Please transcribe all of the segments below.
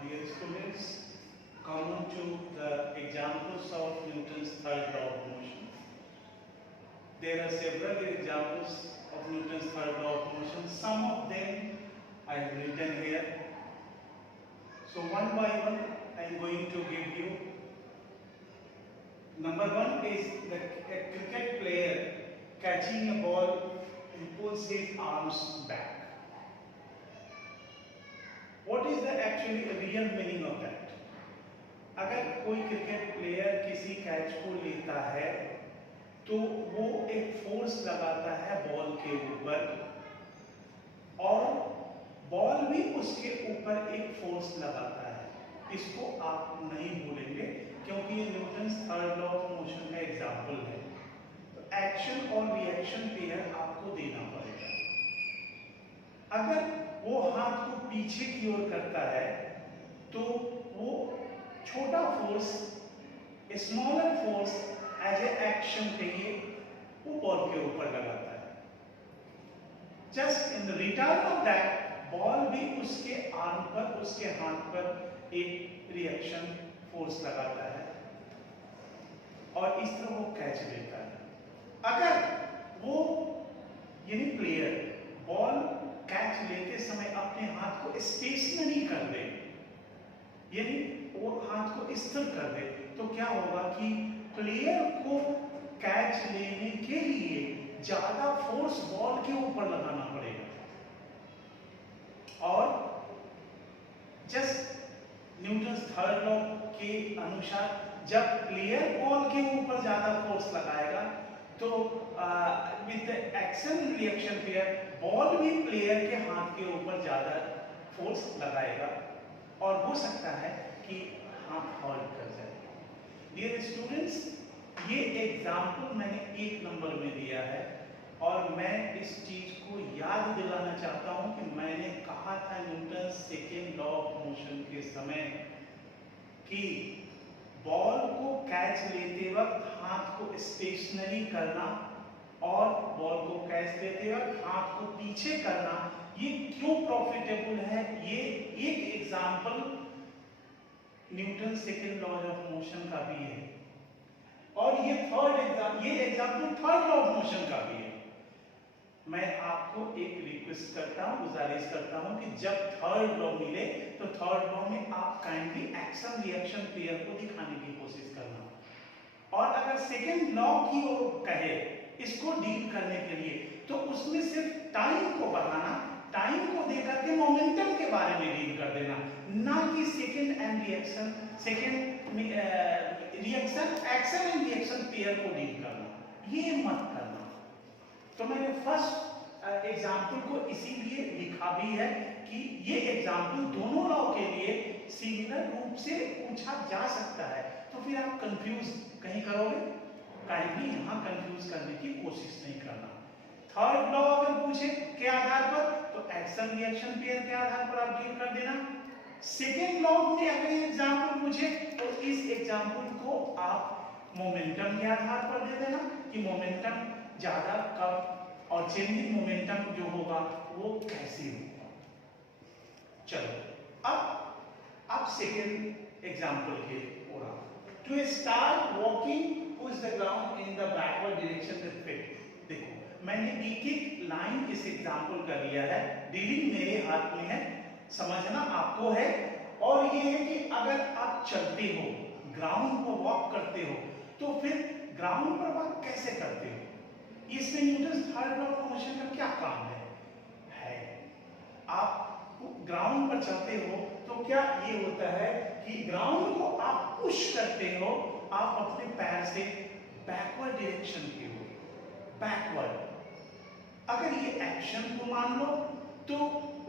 Dear students, come to the examples of Newton's third law of motion. There are several examples of Newton's third law of motion. Some of them I have written here. So one by one I am going to give you. Number one is a cricket player catching a ball and pulls his arms back. What is the actually real meaning of that? अगर कोई cricket player किसी catch को लेता है तो वो एक force लगाता है बॉल के ऊपर और बॉल भी उसके ऊपर एक फोर्स लगाता है। इसको आप नहीं भूलेंगे क्योंकि ये Newton's third law of motion का एग्जाम्पल है। तो एक्शन और रिएक्शन पेयर आपको देना पड़ेगा। अगर वो हाथ को पीछे की ओर करता है तो वो छोटा force, smaller force as a action के लिए वो बॉल के ऊपर लगाता है। Just in the return of that ball भी उसके आर्म पर, उसके हाथ पर एक रिएक्शन फोर्स लगाता है और इस तरह वो कैच लेता है। अगर वो यानी प्लेयर बॉल कैच लेते समय अपने हाथ को स्टेशनरी कर दे, यानी वो हाथ को स्थिर कर दे, तो क्या होगा कि प्लेयर को कैच लेने के लिए ज्यादा फोर्स बॉल के ऊपर लगाना पड़ेगा। और जस्ट न्यूटन्स थर्ड लॉ के अनुसार जब प्लेयर बॉल के ऊपर ज्यादा फोर्स लगाएगा तो with action reaction pair ball भी प्लेयर के हाथ के ऊपर ज्यादा फोर्स लगाएगा और हो सकता है कि हाथ हर्ट कर जाए। डियर स्टूडेंट्स, ये एग्जाम्पल मैंने 1 नंबर में दिया है और मैं इस चीज को याद दिलाना चाहता हूं कि मैंने कहा था Newton second law of motion के समय कि बॉल को कैच लेते वक्त हाथ को स्टेशनरी करना और बॉल को कैच लेते वक्त हाथ को पीछे करना ये क्यों प्रॉफिटेबल है। ये एक example Newton second law of motion का भी है और ये example third law of motion का भी है। मैं आपको एक रिक्वेस्ट करता हूं, गुजारिश करता हूं कि जब थर्ड लॉ मिले तो थर्ड लॉ में आप काइंडली एक्शन रिएक्शन पेयर को दिखाने की कोशिश करना और अगर सेकेंड लॉ की वो कहे इसको डील करने के लिए तो उसमें सिर्फ टाइम को बढ़ाना, टाइम को देकर के मोमेंटम के बारे में डील कर देना, ना कि second and reaction, reaction action and reaction pair को डील करना, ये मत करना। तो मैंने फर्स्ट एग्जाम्पल को इसीलिए लिखा भी है कि ये एग्जाम्पल दोनों लॉ के लिए सिमिलर रूप से पूछा जा सकता है। तो फिर आप कंफ्यूज कहीं करोगे, काइंडली यहां कंफ्यूज करने की कोशिश नहीं करना। थर्ड लॉ अगर पूछे के आधार पर तो एक्शन रिएक्शन पेयर के आधार पर आप डील कर देना। सेकेंड लॉ में अगर एग्जाम्पल पूछे तो इस एग्जाम्पल को आप मोमेंटम के आधार पर दे देना कि मोमेंटम ज्यादा कब और चेंजिंग मोमेंटम जो होगा वो कैसे होगा। चलो अब सेकेंड एग्जाम्पल के ओर to start walking push the ground in the backward direction with feet. देखो मैंने एक लाइन इस एग्जाम्पल का लिया है, डीलिंग मेरे हाथ में है, समझना आपको है। और ये है कि अगर आप चलते हो, ग्राउंड पर वॉक करते हो तो फिर ग्राउंड पर वॉक कैसे करते हो, इसमें Newton third law of motion का क्या काम है। आप ग्राउंड पर चलते हो तो क्या ये होता है कि ग्राउंड को आप पुश करते हो, आप अपने पैर से बैकवर्ड डायरेक्शन की ओर, बैकवर्ड। अगर ये एक्शन को मान लो तो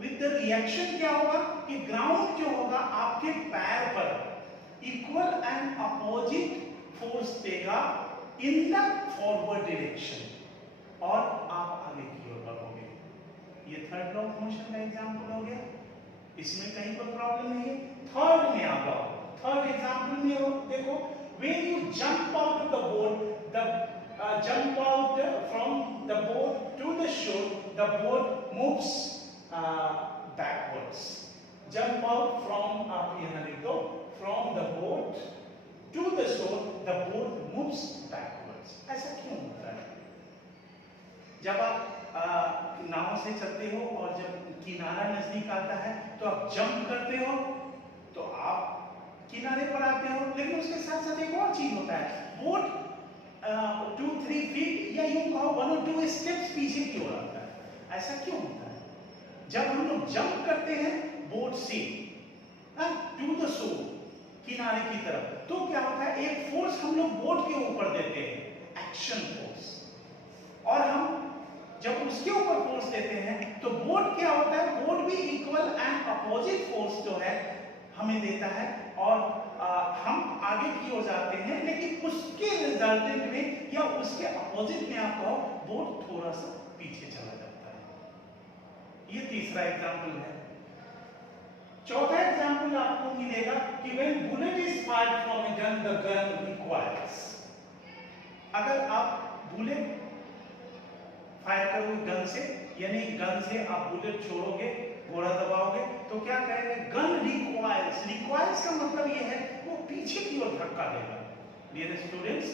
विद द रिएक्शन क्या होगा कि ग्राउंड जो होगा आपके पैर पर इक्वल एंड अपोजिट फोर्स देगा इन द फॉरवर्ड डायरेक्शन और आप आगे की ओर बढ़ोगे। ये थर्ड लॉ ऑफ मोशन का एग्जांपल हो गया, इसमें कहीं पर प्रॉब्लम नहीं है। थर्ड में आ जाओ, थर्ड एग्जांपल में हो, देखो when you jump out of the boat, jump out from the boat to the shore, the boat moves backwards. Jump out from, आप यहाँ लिख दो, from the boat to the shore the boat moves backwards. ऐसा क्यों होता है? जब आप नाव से चलते हो और जब किनारा नजदीक आता है तो आप जंप करते हो तो आप किनारे पर आते हो, लेकिन उसके साथ साथ एक और चीज होता है, बोट 2-3 फीट या यूं कहो 1 और 2 स्टेप्स पीछे की ओर आता है। ऐसा क्यों होता है? जब हम लोग जंप करते हैं बोट से टू द शोर, किनारे की तरफ, तो क्या होता है, एक फोर्स हम लोग बोट के ऊपर देते हैं, एक्शन फोर्स, और हम जब उसके ऊपर फोर्स देते हैं तो बोट क्या होता है, बोट भी इक्वल एंड अपोजिट फोर्स जो है हमें देता है और हम आगे की ओर जाते हैं, लेकिन उसके रिजल्टेंट में या उसके अपोजिट में आप कहो बोट थोड़ा सा पीछे चला जाता है। ये तीसरा एग्जांपल है। चौथा एग्जांपल आपको मिलेगा कि when bullet is fired from a gun the gun requires. अगर आप बुलेट फायर करोगे गन से, यानी गन से आप बुलेट छोड़ोगे, घोड़ा दबाओगे, तो क्या कहेंगे, गन रिक्वायर्स। रिक्वायर्स का मतलब ये है वो पीछे की ओर धक्का देगा। डियर स्टूडेंट्स,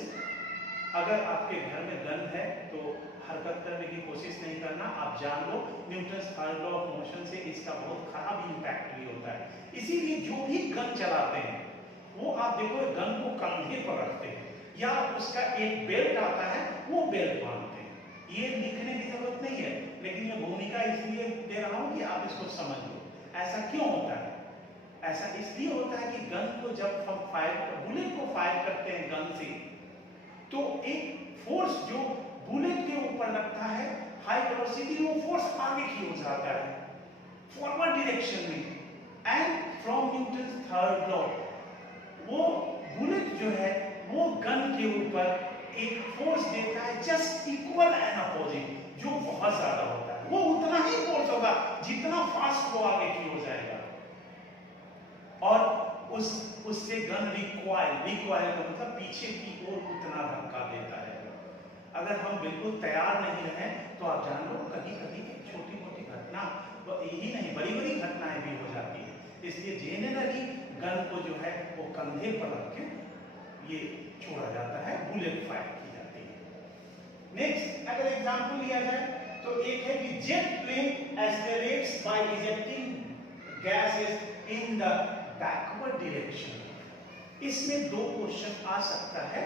अगर आपके घर में गन है तो हरकत करने की कोशिश नहीं करना। आप जान लो Newton's third law of motion से इसका बहुत खराब इंपैक्ट भी होता है। इसीलिए जो भी गन चलाते हैं वो आप देखो गन को कंधे पर रखते हैं या उसका एक बेल्ट आता है वो बेल्ट बांधते हैं। ये लिखने की जरूरत नहीं है, लेकिन ये भूमिका इसलिए दे रहा हूं कि आप इसको समझ लो। ऐसा क्यों होता है? ऐसा इसलिए होता है कि गन को जब हम बुलेट को फायर करते हैं गन से, तो एक फोर्स जो बुलेट के ऊपर लगता है हाई वेलोसिटी, वो फोर्स आगे की ओर जाता है फॉरवर्ड डायरेक्शन में, and from Newton's third law वो बुलेट जो है वो गन के ऊपर एक फोर्स देता है जस्ट इक्वल एंड अपोजिट, जो बहुत ज्यादा होता है। वो उतना ही फोर्स होगा जितना फास्ट वो आगे की हो जाएगा, और उससे गन रिक्वाइल का मतलब पीछे की ओर उतना धक्का देता है। अगर हम बिल्कुल तैयार नहीं रहे तो आप जान लो कभी कभी छोटी मोटी घटना, यही नहीं बड़ी बड़ी घटनाएं भी हो जाती है। इसलिए जेनरली गन को जो है वो कंधे पर रख के ये छोड़ा जाता है, बुलेट फायर की जाती है। नेक्स्ट अगर एग्जांपल लिया जाए तो एक है कि jet plane accelerates by ejecting gases in the backward direction. इसमें दो क्वेश्चन आ सकता है।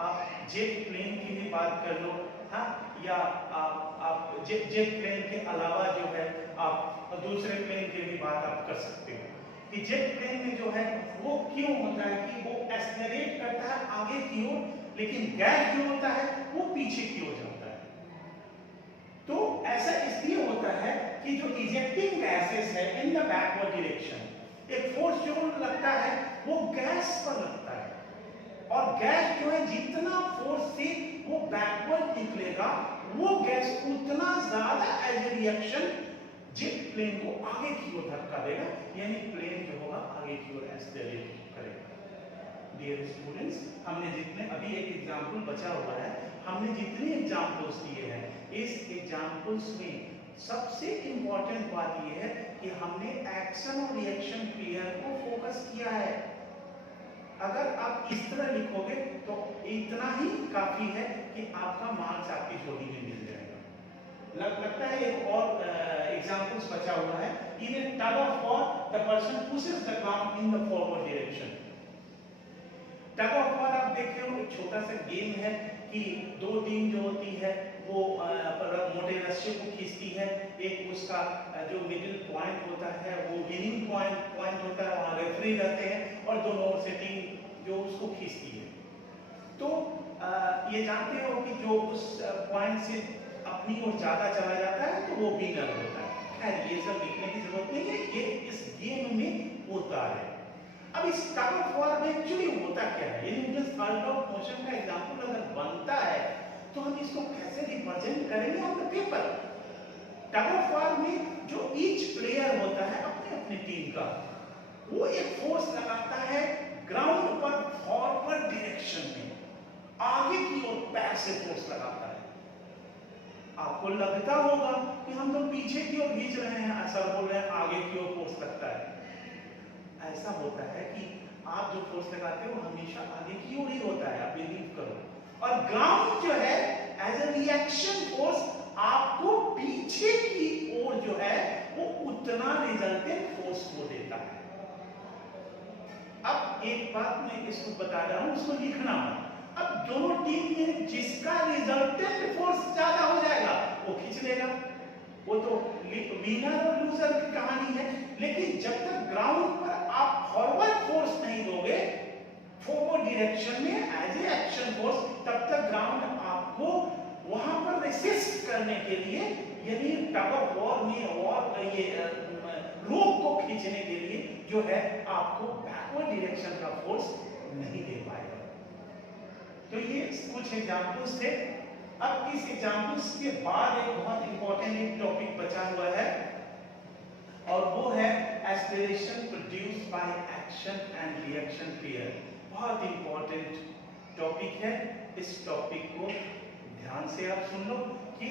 आप जेट प्लेन की भी बात कर लो, हाँ, या आप जेट प्लेन के अलावा जो है आप दूसरे प्लेन की भी बात आप कर सकते हो कि जेट प्लेन में जो है वो क्यों होता है कि वो एक्सेलरेट करता है आगे की ओर, लेकिन गैस जो होता है वो पीछे की ओर जाता है। तो ऐसा इसलिए होता है कि जो इजेक्टिंग गैसेस है इन द बैकवर्ड डायरेक्शन, एक फोर्स जो लगता है वो गैस पर लगता है, और गैस जो है जितना फोर्स से वो बैकवर्ड निकलेगा वो गैस उतना ज्यादा as a reaction jet plane को आगे की ओर धक्का देगा, यानी प्लेन जो होगा आगे की ओर एक्सेलरेट करेगा। डियर स्टूडेंट्स, हमने जितने अभी एक एग्जांपल बचा हुआ है, हमने जितने एग्जांपल्स दिए हैं, इस एग्जांपल्स में सबसे इंपॉर्टेंट बात यह है कि हमने एक्शन और रिएक्शन पेयर को फोकस किया है। अगर आप इस तरह लिखोगे तो इतना ही काफी है कि आपका मार्क्स आपकी जोड़ी में मिल जाएगा। लगता है एक और एग्जांपल्स बचा हुआ है। In a tug of war the person pushes the ground in the forward direction. Tug of war आप देखे हो, एक छोटा सा गेम है कि दो टीम जो होती है वो मोटे रस्से को खींचती है, एक उसका जो मिडिल पॉइंट होता है वो विनिंग पॉइंट होता है, वहां रेफरी रहते हैं और दोनों से टीम जो उसको खींचती है। तो ये जानते हो कि जो उस पॉइंट से अपनी ओर ज्यादा चला जाता है तो वो विनर होता है। खैर ये सब लिखने की जरूरत नहीं है, ये इस गेम में होता है। अब इस टग ऑफ वॉर में एक्चुअली होता क्या है, ये Newton's third law of motion का एग्जांपल अगर बनता है तो हम इसको कैसे रिप्रेजेंट करेंगे on the paper. Tug of war में जो ईच प्लेयर होता है अपनी अपनी टीम का, वो एक फोर्स लगाता है ग्राउंड पर फॉरवर्ड डायरेक्शन में, आगे की ओर पैर से फोर्स लगाता है। आपको लगता होगा कि हम तो पीछे की ओर खींच रहे हैं, ऐसा बोल रहे हैं आगे की ओर फोर्स लगता है, ऐसा होता है कि आप जो फोर्स लगाते हो हमेशा आगे की ओर ही होता है, आप बिलीव करो। और ग्राउंड जो है एज अ रिएक्शन फोर्स आपको पीछे की ओर जो है वो उतना रिजल्टेंट फोर्स को देता है। अब एक बात मैं इसको बता रहा हूं, उसको लिखना मत। अब दोनों टीम में जिसका रिजल्टेंट फोर्स ज्यादा हो जाएगा वो खींच लेगा, वो तो विनर और लूजर की कहानी है। लेकिन जब तक ग्राउंड पर आप फॉरवर्ड फोर्स नहीं दोगे फॉरवर्ड डायरेक्शन में एज ए एक्शन फोर्स, तब तक ग्राउंड आपको वहां पर रेसिस्ट करने के लिए यानी टग ऑफ वॉर में वॉर ये रोप को खींचने के लिए जो है आपको बैकवर्ड डायरेक्शन का फोर्स नहीं दे पाएगा। तो ये कुछ एग्जांपल्स थे। अब इस एग्जांपल्स के बाद एक बहुत इंपॉर्टेंट एक टॉपिक बचा हुआ है और वो है acceleration produced by action and reaction pair. बहुत इंपॉर्टेंट टॉपिक है, इस टॉपिक को ध्यान से आप सुन लो कि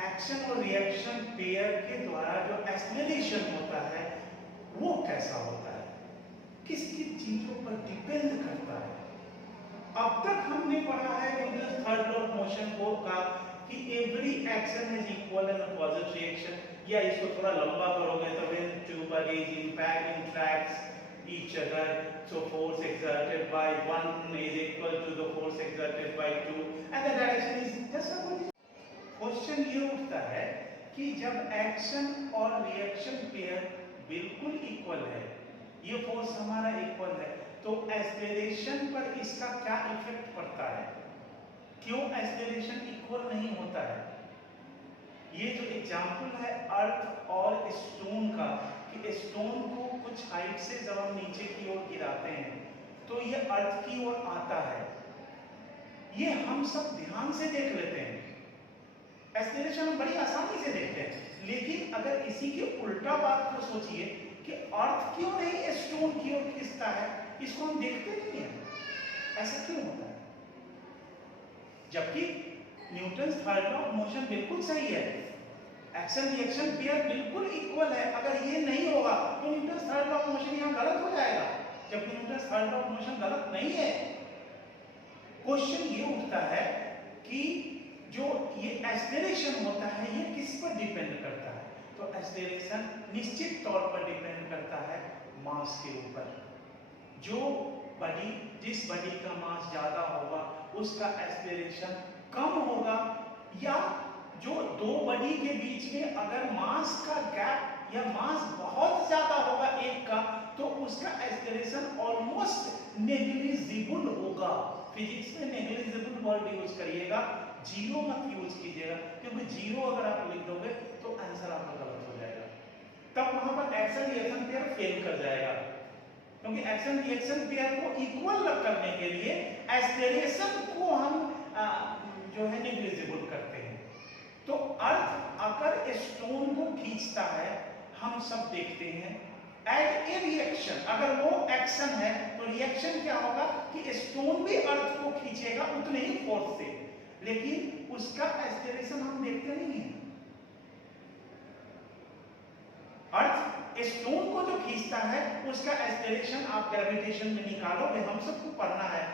एक्शन और रिएक्शन पेयर के द्वारा जो एक्सेलरेशन होता है वो कैसा होता है, किस किस चीजों पर डिपेंड करता है। अब तक हमने पढ़ा है Newton's third law of motion को का कि every action is equal and opposite reaction, या इसको थोड़ा लंबा करोगे तो when two bodies impact interacts each other, so force exerted by one is equal to the force exerted by two and the direction is just opposite. Question ये उठता है कि जब एक्शन और रिएक्शन पेयर बिल्कुल इक्वल है, ये force हमारा इक्वल है, तो एक्सेलरेशन पर इसका क्या इफेक्ट पड़ता है? क्यों एक्सेलरेशन इक्वल नहीं होता है? ये जो एग्जांपल है अर्थ और स्टोन का, कि स्टोन को कुछ हाइट से जब हम नीचे की ओर गिराते हैं तो ये अर्थ की ओर आता है, ये हम सब ध्यान से देख लेते हैं, एक्सेलरेशन हम बड़ी आसानी से देखते हैं। लेकिन अगर इसी के उल्टा बात को सोचिए कि अर्थ क्यों नहीं स्टोन की ओर खींचता है, इसको हम देखते नहीं है, ऐसा क्यों होता है? जबकि Newton's third law of motion बिल्कुल सही है, एक्शन रिएक्शन पेयर बिल्कुल इक्वल है। अगर ये नहीं होगा तो Newton's third law of motion यहाँ गलत हो जाएगा, जबकि Newton's third law of motion गलत नहीं है। क्वेश्चन ये उठता है कि जो ये एक्सेलरेशन होता है ये किस पर डिपेंड करता है? तो एक्सेलरेशन निश्चित तौर पर डिपेंड करता है मास के ऊपर। जो बॉडी, जिस बॉडी का मास ज्यादा होगा उसका एक्सेलरेशन कम होगा, या जो दो बॉडी के बीच में अगर मास का गैप या मास बहुत ज्यादा होगा एक का, तो उसका एक्सेलरेशन ऑलमोस्ट नेग्लिजिबल होगा। फिजिक्स में नेग्लिजिबल वर्ड यूज करिएगा, जीरो मत यूज कीजिएगा, क्योंकि जीरो अगर आप लिख दोगे तो आंसर आपका गलत हो जाएगा, तब वहां पर एक्शन रिएक्शन पेयर फेल कर जाएगा। क्योंकि एक्शन रिएक्शन पेयर को इक्वल करने के लिए एक्सेलरेशन को हम जो है नेग्लिजिबल करते हैं। तो अर्थ अगर स्टोन को खींचता है हम सब देखते हैं एज ए रिएक्शन, अगर वो एक्शन है तो रिएक्शन क्या होगा कि स्टोन भी अर्थ को खींचेगा उतने ही फोर्स से, लेकिन उसका एक्सेलरेशन हम देखते नहीं है। अर्थ स्टोन को जो खींचता है उसका एक्सेलरेशन आप ग्रेविटेशन में निकालोगे, हम सबको पढ़ना है,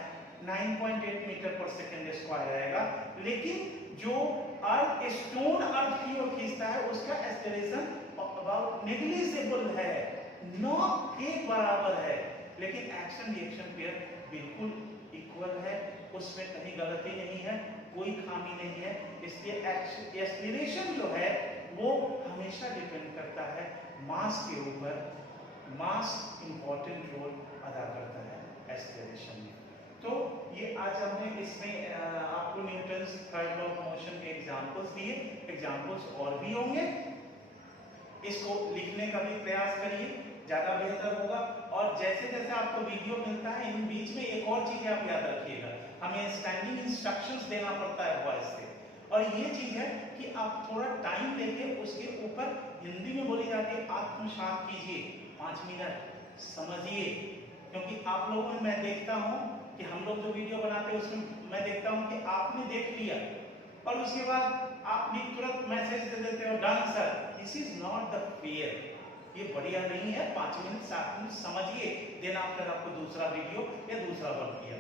9.8 मीटर पर सेकेंड स्क्वायर आएगा। लेकिन जो अर्थ स्टोन अर्थ की ओर खींचता है उसका एक्सेलरेशन अबाउट नेग्लिजिबल है, नौ के बराबर है। लेकिन एक्शन रिएक्शन पेयर बिल्कुल इक्वल है, उसमें कहीं गलती नहीं है, कोई खामी नहीं है। इसलिए एक्सेलरेशन जो है वो हमेशा डिपेंड करता है मास के ऊपर। मास इंपॉर्टेंट रोल अदा करता है एक्सेलरेशन में। तो ये आज हमने इसमें आपको Newton's third law of motion के एग्जांपल्स दिए, एग्जांपल्स और भी होंगे, इसको लिखने का भी प्रयास करिए, ज्यादा बेहतर होगा। और जैसे जैसे आपको वीडियो मिलता है इन बीच में एक और चीज आप याद रखिएगा, हमें स्टैंडिंग इंस्ट्रक्शंस देना पड़ता है वॉइस से, और ये चीज है कि आप थोड़ा टाइम लेके उसके ऊपर हिंदी में बोली जाती है आत्मसात कीजिए, 5 मिनट समझिए। क्योंकि आप लोगों में मैं देखता हूँ कि हम लोग जो वीडियो बनाते हैं उसमें मैं देखता हूँ कि आपने देख लिया और उसके बाद आप भी तुरंत मैसेज दे देते हो done sir, this is not the fair. ये बढ़िया नहीं है। 5 मिनट 7 मिनट समझिए, देन आफ्टर आपको दूसरा वीडियो या दूसरा वर्क किया